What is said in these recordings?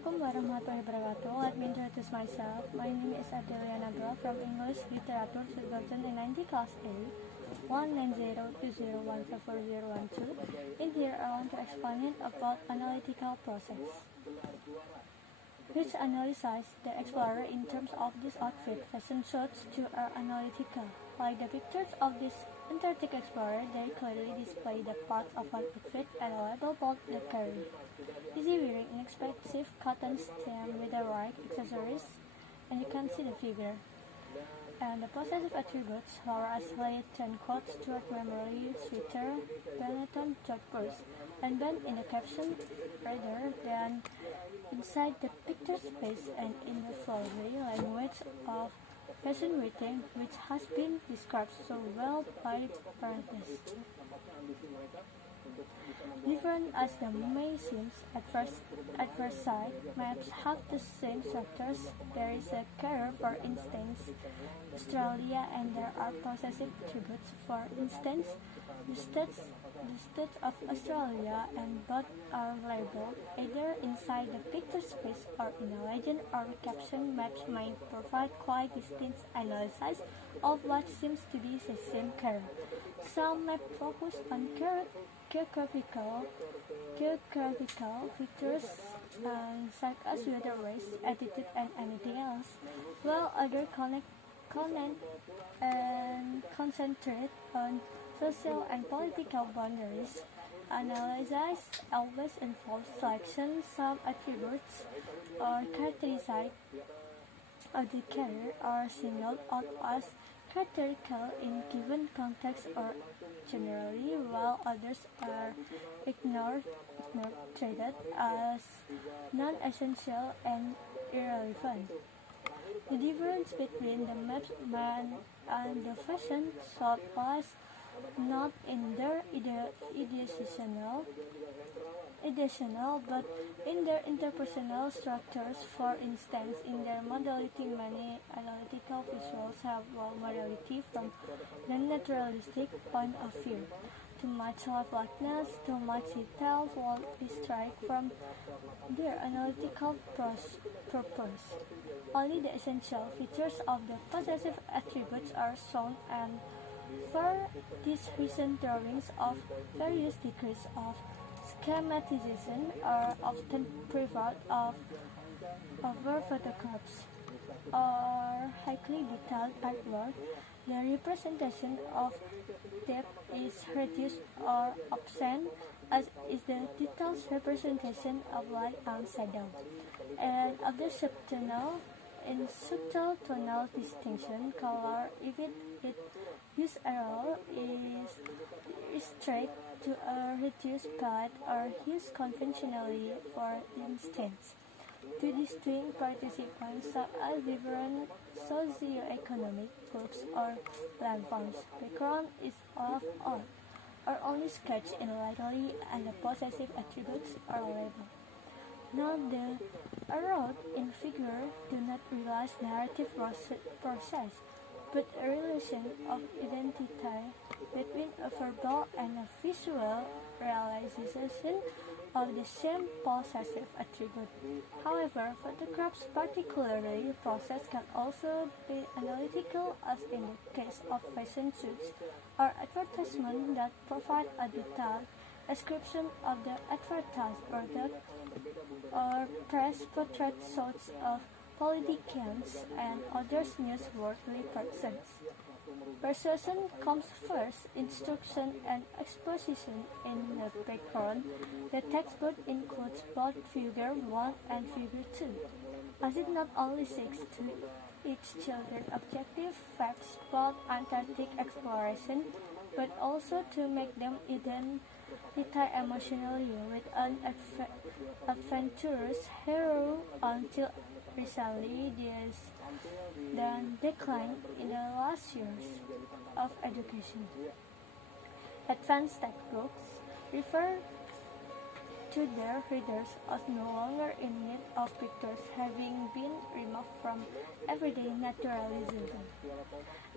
Assalamualaikum warahmatullahi wabarakatuh. Let me introduce myself. My name is Ardelia Nabilah from English Literature 2019 Class A 19020154012. In here, I want to explain about analytical process, which analyzes the explorer in terms of this outfit. Fashion shows too are analytical. Like the pictures of this Antarctic explorer, they clearly display the parts of an outfit and a label bold the carry. Easy wearing, inexpensive cotton stem with the right accessories, and you can see the figure. And the possessive attributes are isolated and quotes Stuart memory, sweater, Benetton, George purse, and then in the caption, rather than inside the picture space and in the flowery language of fashion writing, which has been described so well by parentheses. Different as the may seem at first sight, maps have the same structures. There is a carrier, for instance, Australia, and there are possessive attributes. For instance, the states of Australia, and both are labeled either inside the picture space or in a legend or caption. Maps may provide quite distinct analysis of what seems to be the same carrier. Some maps focus on geographical features such as weather, race, attitude, and anything else, while others concentrate on social and political boundaries. Analysis always involves selection. Some attributes or characteristics of the carrier are singled out as characteristical in given context or generally, while others are ignored, treated as non-essential and irrelevant. The difference between the mapsman and the fashion shop lies not in their ideational, but in their interpersonal structures. For instance, in their modality, many analytical visuals have low modality from the naturalistic point of view. Too much liveliness, too much detail will distract from their analytical purpose. Only the essential features of the possessive attributes are shown, and for this reason drawings of various degrees of schematization are often preferred over photographs or highly detailed artwork. The representation of depth is reduced or absent, as is the detailed representation of light and shadow, and of the subtonal. In subtle tonal distinction, color, if it use error, is restricted to a reduced palette or used conventionally. For instance, to distinct participants such as different socioeconomic groups or landforms, background is of art, or only sketched in lightly, and the possessive attributes are labeled. Note the arrow in figure do not realize narrative process, but a relation of identity between a verbal and a visual realization of the same possessive attribute. However, photographs, particularly process, can also be analytical, as in the case of fashion shoots or advertisements that provide a detailed description of the advertised product, or press portrait shots of politicians and other newsworthy persons. Persuasion comes first, instruction and exposition in the background. The textbook includes both figure 1 and figure 2, as it not only seeks to teach children objective facts about Antarctic exploration, but also to make them identify emotionally with an adventurous hero. Until recently, this then declined in the last years of education. Advanced textbooks refer to their readers as no longer in need of pictures, having been removed from everyday naturalism,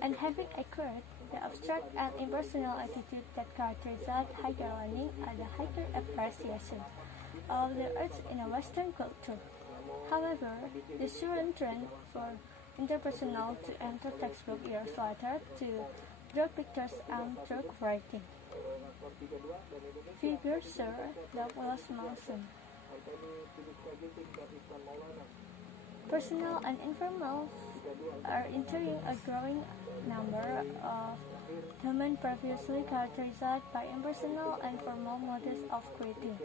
and having acquired the abstract and impersonal attitude that characterized higher learning and the higher appreciation of the arts in a Western culture. However, the current trend for interpersonal to enter textbook years later to draw pictures and truck writing. Figure Sir Douglas Mawson. Personal and informal are entering a growing number of domains previously characterized by impersonal and formal modes of creating,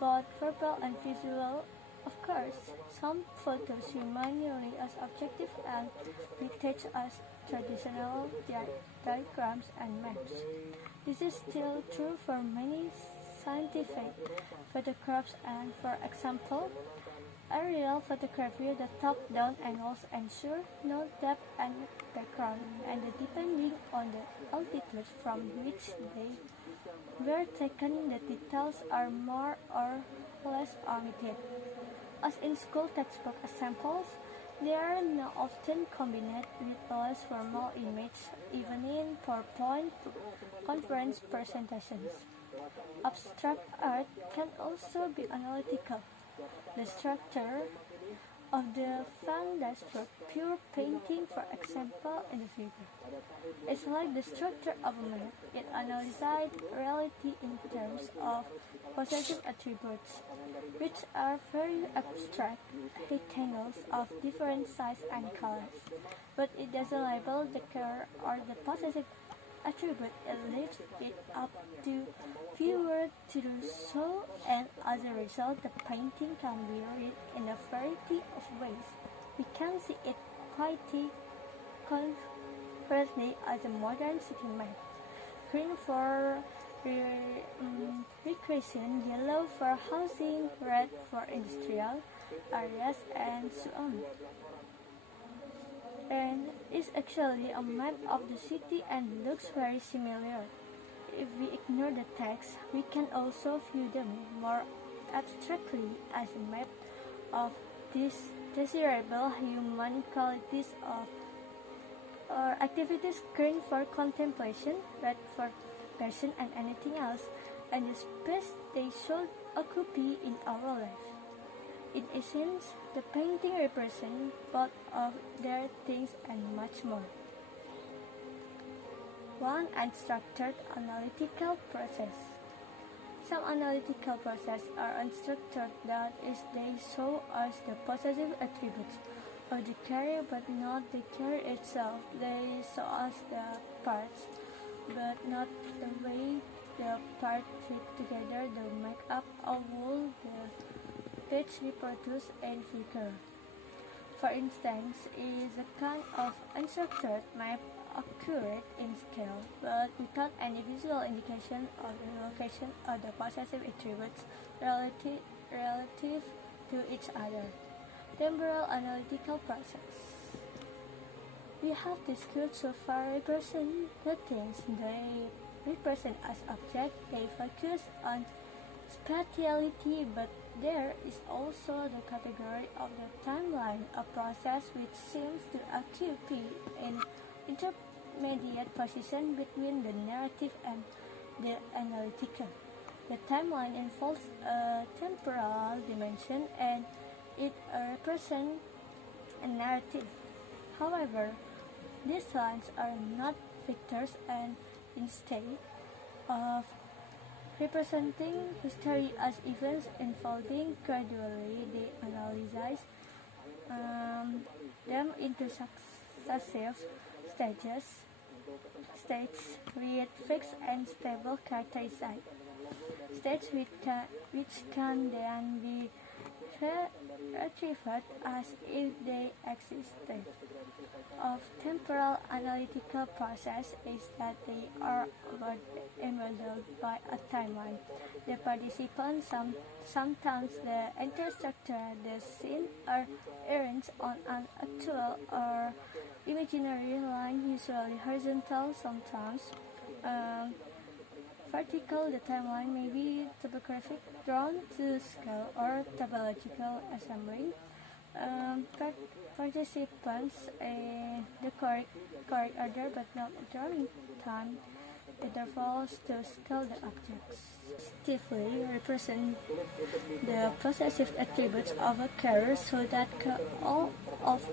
both verbal and visual. Of course, some photos remain nearly as objective and detailed as traditional diagrams and maps. This is still true for many scientific photographs and, for example, aerial photography, the top-down angles ensure no depth and background, and depending on the altitude from which they were taken, the details are more or less omitted. As in school textbook examples, they are now often combined with less formal images, even in PowerPoint conference presentations. Abstract art can also be analytical. The structure of the fan dashboard pure painting, for example, in the figure. It's like the structure of a map. It analyzes reality in terms of possessive attributes, which are very abstract rectangles of different size and colors. But it doesn't label the color or the possessive attribute. It leaves it up to viewer to do so, and as a result, the painting can be read in a variety of ways. We can see it quite concretely as a modern city map: green for recreation, yellow for housing, red for industrial areas, and so on. And it's actually a map of the city and looks very similar. If we ignore the text, we can also view them more abstractly as a map of these desirable human qualities of or activities: green for contemplation, red for passion and anything else, and the space they should occupy in our life. In essence, the painting represents both of their things and much more. One, unstructured analytical process. Some analytical processes are unstructured, that is, they show us the possessive attributes of the carrier but not the carrier itself. They show us the parts, but not the way the parts fit together to make up a whole, the page reproduced in figure. For instance, is a kind of unstructured map accurate in scale, but without any visual indication of the location of the possessive attributes relative to each other. Temporal analytical process. We have discussed so far represent the things they represent as objects. They focus on spatiality, but there is also the category of the timeline, a process which seems to occupy an intermediate position between the narrative and the analytical. The timeline involves a temporal dimension, and it represents a narrative. However, these lines are not vectors, and instead of representing history as events unfolding gradually, they analyze them into successive states with fixed and stable characteristics, states which can then be retrieved as if they existed. Of temporal analytical process is that they are embodied by a timeline. The participants, sometimes the entire structure, the scene, are arranged on an actual or imaginary line, usually horizontal, sometimes vertical. The timeline may be topographic, drawn to scale, or topological assembling. Participants the correct order but not drawing time intervals to scale the objects. Positively represent the possessive attributes of a carrier so that all of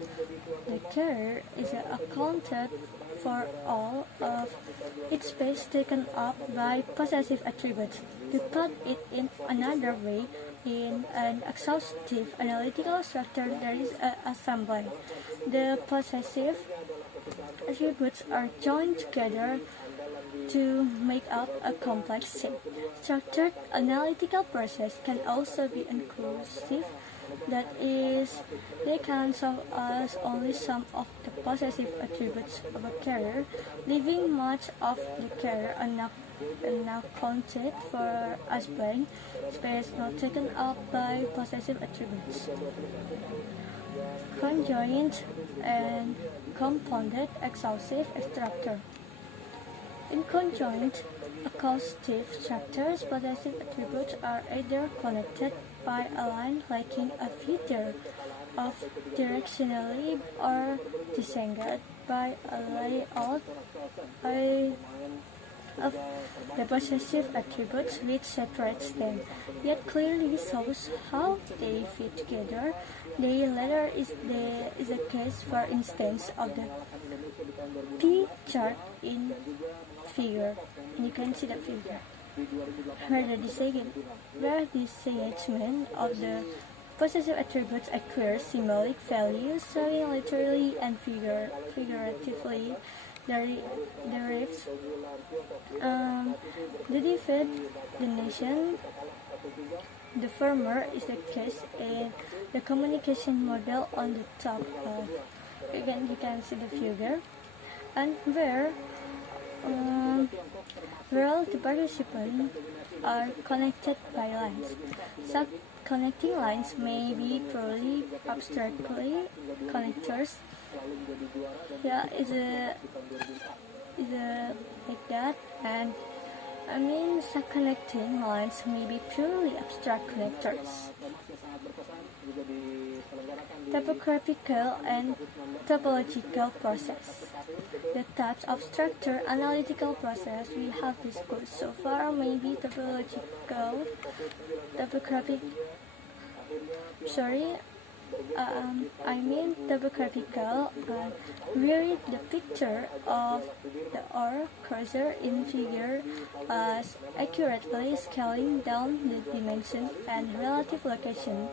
the carrier is accounted for all of its space taken up by possessive attributes. To put it in another way, in an exhaustive analytical structure there is an assembly. The possessive attributes are joined together to make up a complex set. Structured analytical process can also be inclusive, that is, they can show us only some of the possessive attributes of a carrier, leaving much of the carrier unaccounted for as blank space not taken up by possessive attributes. Conjoined and compounded exhaustive structure. In conjoint exhaustive structures, possessive attributes are either connected by a line lacking a feature of directionally or disengaged by a layout of the possessive attributes which separates them, yet clearly shows how they fit together. The latter is the case, for instance, of the P chart in figure, and you can see the figure where the disengagement of the possessive attributes acquires symbolic values, showing literally and figuratively derives the definition. The former is the case in the communication model on the top of. Again, you can see the figure, and where the participants are connected by lines. Such connecting lines may be purely abstractly connectors. Yeah, is a like that, and such connecting lines may be purely abstract connectors. Topographical and topological process. The types of structure analytical process we have discussed so far may be topographical, where the picture of the R cursor in figure as accurately scaling down the dimensions and relative location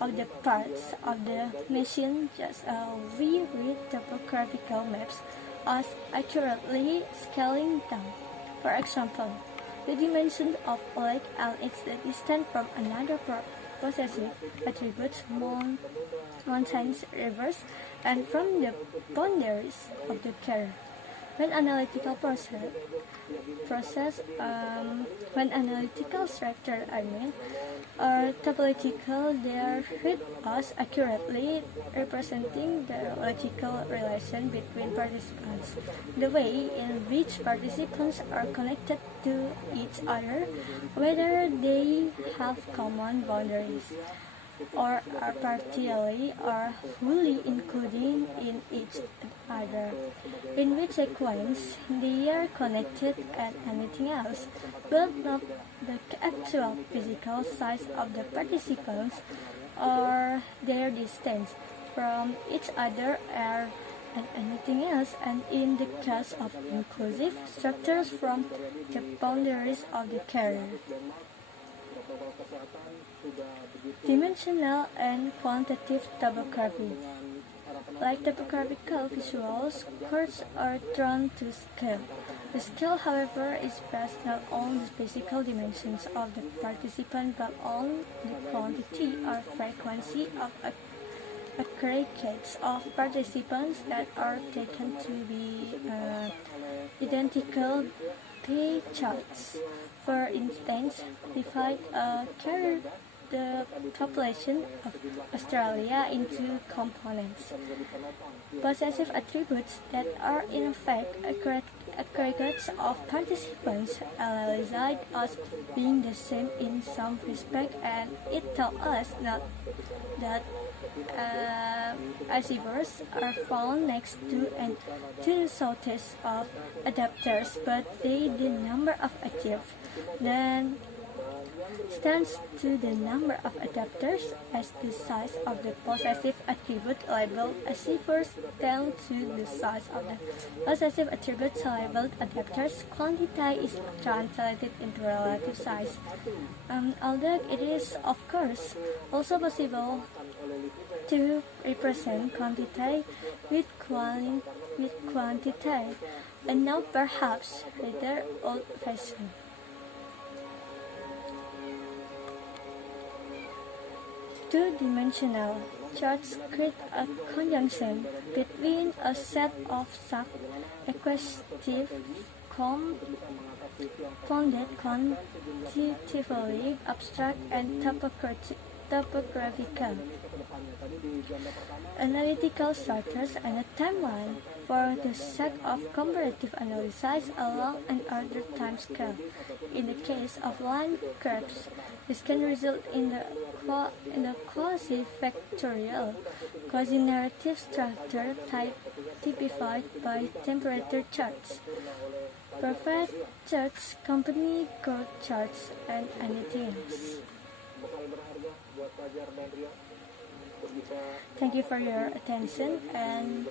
of the parts of the machine, just as we read topographical maps as accurately scaling down. For example, the dimension of a lake and its distance from another possessive attributes, mountains, rivers, and from the boundaries of the carrier. When analytical structure are topological, they are read as accurately representing the logical relation between participants, the way in which participants are connected to each other, whether they have common boundaries, or are partially or wholly including in each other, in which sequence they are connected and anything else, but not the actual physical size of the participants or their distance from each other and anything else, and in the case of inclusive structures, from the boundaries of the carrier. Dimensional and quantitative topography. Like topographical visuals, curves are drawn to scale. The scale, however, is based not on the physical dimensions of the participant but on the quantity or frequency of aggregates of participants that are taken to be identical P charts. For instance, divide the population of Australia into components. Possessive attributes that are in fact aggregates of participants analyzed as being the same in some respect, and it tells us not that achievers are found next to and to the southeast of adapters, but the number of achieved then stands to the number of adapters as the size of the possessive attribute labeled achievers tend to the size of the possessive attributes labeled adapters. Quantity is translated into relative size. Although it is, of course, also possible to represent quantity with quantity, and now perhaps rather old-fashioned. Two-dimensional charts create a conjunction between a set of sub-equative compounded quantitatively abstract and topographical analytical structures and a timeline for the sake of comparative analysis along an ordered time scale. In the case of line curves, this can result in the quasi-factorial, quasi-narrative structure typified by temperature charts, perfect charts, company growth charts, and anything else. Thank you for your attention, and